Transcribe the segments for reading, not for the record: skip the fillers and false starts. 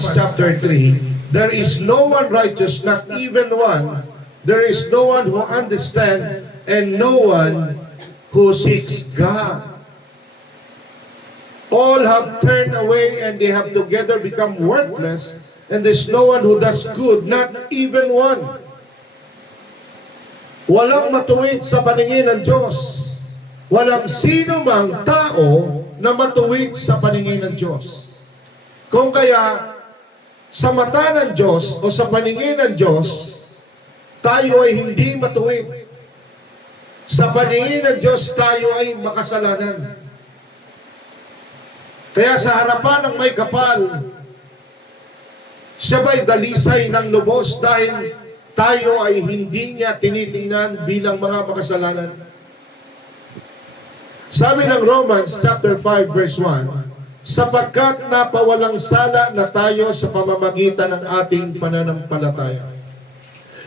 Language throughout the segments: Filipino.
chapter 3, there is no one righteous, not even one. There is no one who understands and no one who seeks God. All have turned away and they have together become worthless, and there's no one who does good, not even one. Walang matuwid sa paningin ng Diyos. Walang sino mang tao na matuwid sa paningin ng Diyos. Kung kaya, sa mata ng Diyos o sa paningin ng Diyos, tayo ay hindi matuwid. Sa paningin ng Diyos, tayo ay makasalanan. Kaya sa harapan ng may kapal, siya ba'y dalisay ng lubos dahil tayo ay hindi niya tinitingnan bilang mga makasalanan? Sabi ng Romans chapter 5 verse 1, sapagkat napawalang sala na tayo sa pamamagitan ng ating pananampalataya.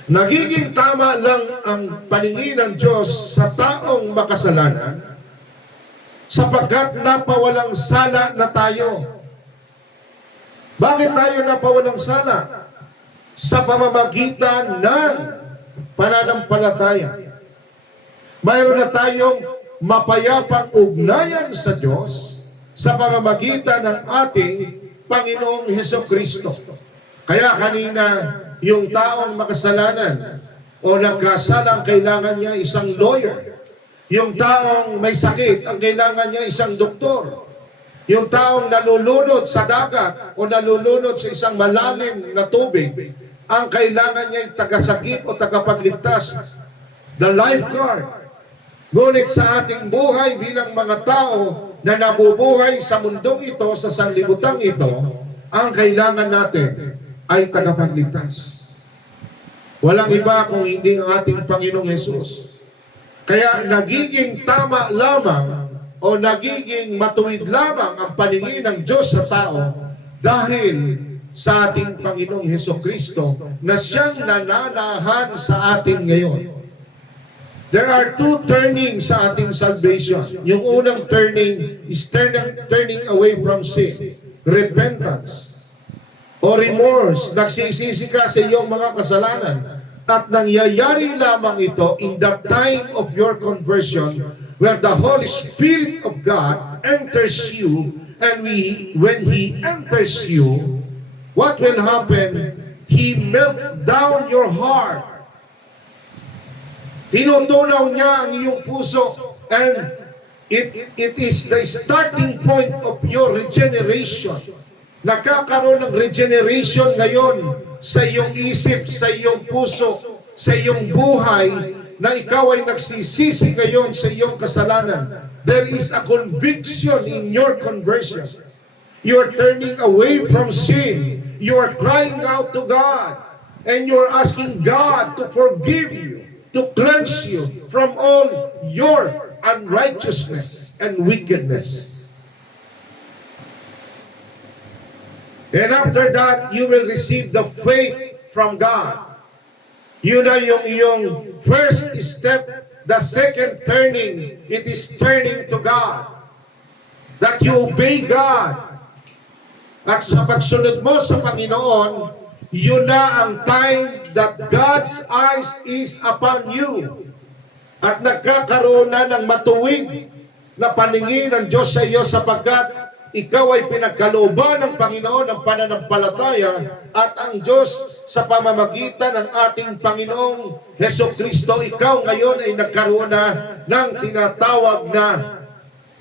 Nagiging tama lang ang paningin ng Diyos sa taong makasalanan sapagkat napawalang sala na tayo. Bakit tayo napawalang sala? Sa pamamagitan ng pananampalataya. Mayroon na tayong mapayapang ugnayan sa Diyos sa pamamagitan ng ating Panginoong Hesukristo. Kaya kanina, yung taong makasalanan o nagkasalang kailangan niya isang lawyer. Yung taong may sakit, ang kailangan niya isang doktor. Yung taong nalulunod sa dagat o nalulunod sa isang malalim na tubig, ang kailangan niya ay tagasakit o tagapagligtas, the lifeguard. Ngunit sa ating buhay bilang mga tao na nabubuhay sa mundong ito, sa sanlibutan ito, ang kailangan natin ay tagapagligtas. Walang iba kung hindi ang ating Panginoong Hesus. Kaya nagiging tama lamang o nagiging matuwid lamang ang paningin ng Diyos sa tao dahil sa ating Panginoong Hesukristo na siyang nananahan sa atin ngayon. There are two turnings sa ating salvation. Yung unang turning is turning away from sin, repentance, o remorse. Nagsisisi ka sa iyong mga kasalanan. At nangyayari lamang ito in the time of your conversion where the Holy Spirit of God enters you, and when He enters you, what will happen? He melts down your heart. Tinutunaw niya ang iyong puso, and it is the starting point of your regeneration. Nakakaroon ng regeneration ngayon sa iyong isip, sa iyong puso, sa iyong buhay, na ikaw ay nagsisisi ngayon sa iyong kasalanan. There is a conviction in your conversion. You are turning away from sin. You are crying out to God, and you are asking God to forgive you, to cleanse you from all your unrighteousness and wickedness. And after that, you will receive the faith from God. Yun na yung iyong first step. The second turning, it is turning to God. That you obey God. At sa pagsunod mo sa Panginoon, yun na ang time that God's eyes is upon you. At nagkakaroon na ng matuwid na paningin ng Diyos sa iyo sapagkat ikaw ay pinagkalooban ng Panginoon ng pananampalataya, at ang Diyos sa pamamagitan ng ating Panginoong Hesukristo, ikaw ngayon ay nagkaroon na ng tinatawag na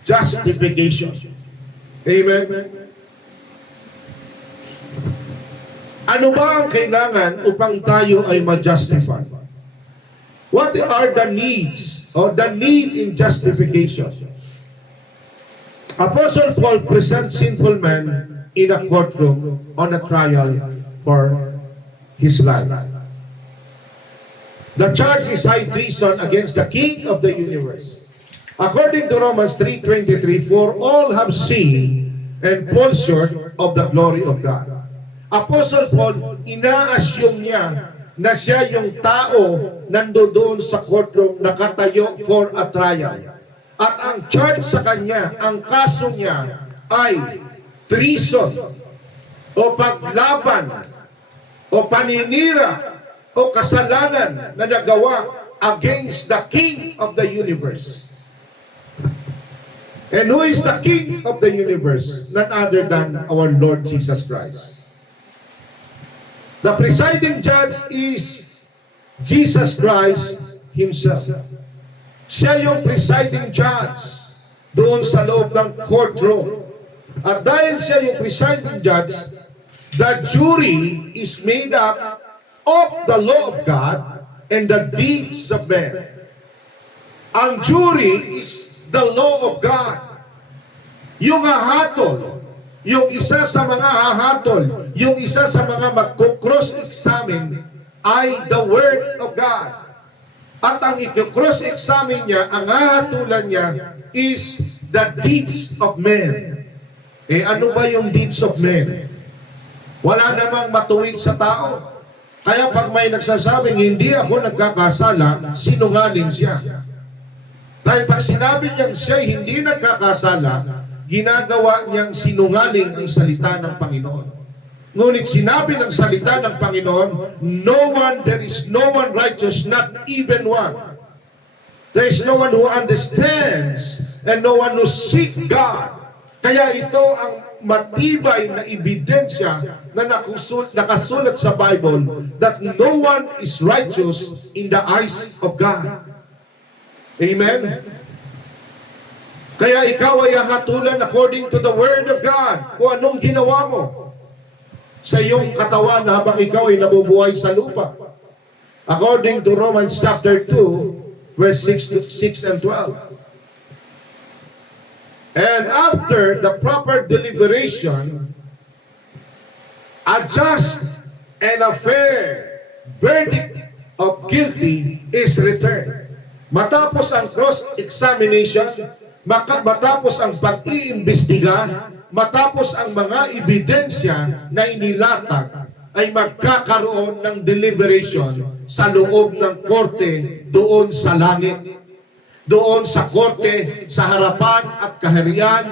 justification. Amen? Ano ba ang kailangan upang tayo ay ma-justify? What are the needs or the need in justification? Apostle Paul presents sinful man in a courtroom on a trial for his life. The charge is high treason against the King of the universe. According to Romans 3:23, for all have sinned and fall short of the glory of God. Apostle Paul, ina-assume niya na siya yung tao nandoon sa courtroom nakatayo for a trial. At ang charge sa kanya, ang kaso niya ay treason. o paglaban o paninira o kasalanan na nagawa against the King of the universe. And who is the King of the universe? None other than our Lord Jesus Christ. The presiding judge is Jesus Christ Himself. Siya yung presiding judge doon sa loob ng courtroom. At dahil siya yung presiding judge, the jury is made up of the law of God and the deeds of men. Ang jury is the law of God. Yung hahatol, yung isa sa mga hahatol, yung isa sa mga mag-cross-examine ay the Word of God. At ang i-cross-examine niya, ang hahatulan niya is the deeds of men. Eh ano ba yung deeds of men? Wala namang matuwid sa tao. Kaya pag may nagsasabing, hindi ako nagkakasala, sinungaling siya. Dahil pag sinabi niyang siya hindi nagkakasala, ginagawa niyang sinungaling ang salita ng Panginoon. Ngunit sinabi ng salita ng Panginoon, there is no one righteous, not even one. There is no one who understands and no one who seeks God. Kaya ito ang matibay na ebidensya na nakasulat sa Bible that no one is righteous in the eyes of God. Amen? Kaya ikaw ay hatulan according to the Word of God kung anong ginawa mo sa iyong katawan habang ikaw ay nabubuhay sa lupa. According to Romans chapter 2, verse 6 and 12. And after the proper deliberation, a just and a fair verdict of guilty is returned. Matapos ang cross-examination, matapos ang pag-iimbestiga, matapos ang mga ebidensya na inilatag, ay magkakaroon ng deliberation sa loob ng korte doon sa langit. Doon sa korte, sa harapan at kaharian